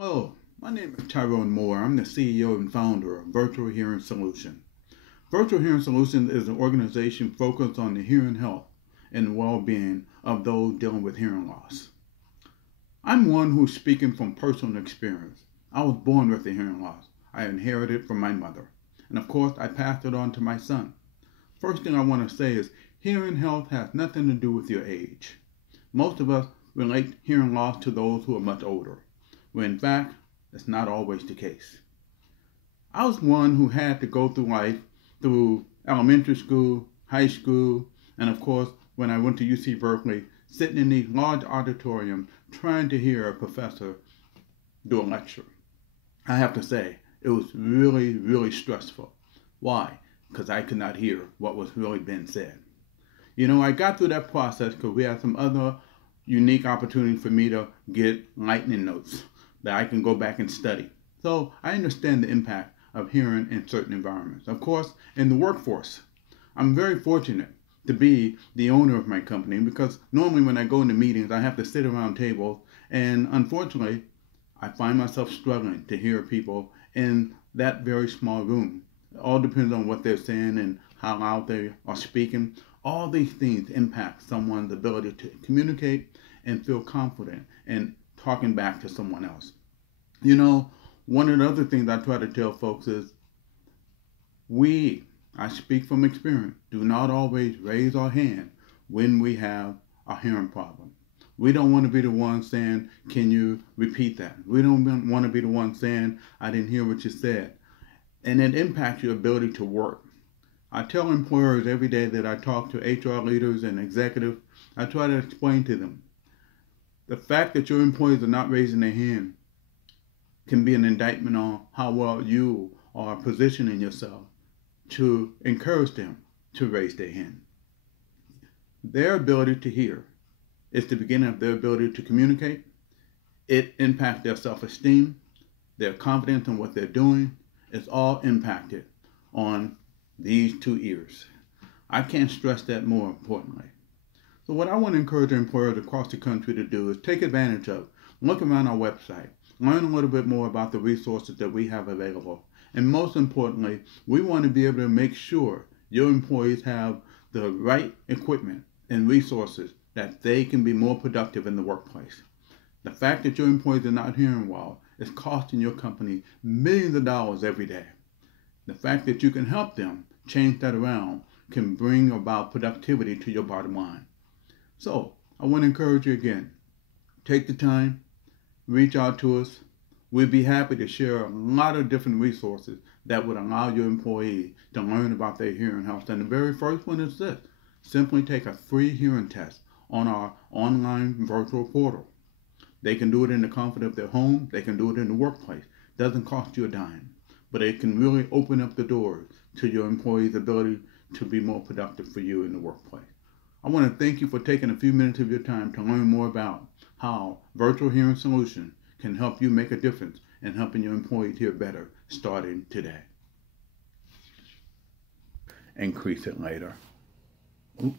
Hello, my name is Tyrone Moore. I'm the CEO and founder of Virtual Hearing Solution. Virtual Hearing Solution is an organization focused on the hearing health and well-being of those dealing with hearing loss. I'm one who's speaking from personal experience. I was born with a hearing loss. I inherited it from my mother. And of course, I passed it on to my son. First thing I want to say is hearing health has nothing to do with your age. Most of us relate hearing loss to those who are much older, when in fact, that's not always the case. I was one who had to go through life through elementary school, high school, and of course, when I went to UC Berkeley, sitting in these large auditoriums trying to hear a professor do a lecture. I have to say, it was really, really stressful. Why? Because I could not hear what was really being said. I got through that process because we had some other unique opportunities for me to get lightning notes that I can go back and study. So I understand the impact of hearing in certain environments. Of course, in the workforce, I'm very fortunate to be the owner of my company because normally when I go into meetings, I have to sit around tables, and unfortunately, I find myself struggling to hear people in that very small room. It all depends on what they're saying and how loud they are speaking. All these things impact someone's ability to communicate and feel confident in talking back to someone else. One of the other things I try to tell folks is I speak from experience, do not always raise our hand when we have a hearing problem. We don't want to be the one saying, can you repeat that? We don't want to be the one saying, I didn't hear what you said. And it impacts your ability to work. I tell employers every day that I talk to HR leaders and executives, I try to explain to them the fact that your employees are not raising their hand can be an indictment on how well you are positioning yourself to encourage them to raise their hand. Their ability to hear is the beginning of their ability to communicate. It impacts their self-esteem, their confidence in what they're doing. It's all impacted on these two ears. I can't stress that more importantly. So what I want to encourage employers across the country to do is take advantage of, look around our website, learn a little bit more about the resources that we have available. And most importantly, we want to be able to make sure your employees have the right equipment and resources that they can be more productive in the workplace. The fact that your employees are not hearing well is costing your company millions of dollars every day. The fact that you can help them change that around can bring about productivity to your bottom line. So I want to encourage you again, take the time, reach out to us. We'd be happy to share a lot of different resources that would allow your employee to learn about their hearing health. And the very first one is this: simply take a free hearing test on our online virtual portal. They can do it in the comfort of their home. They can do it in the workplace. It doesn't cost you a dime, but it can really open up the doors to your employee's ability to be more productive for you in the workplace. I want to thank you for taking a few minutes of your time to learn more about how Virtual Hearing Solution can help you make a difference in helping your employees hear better starting today. Increase it later. Oops.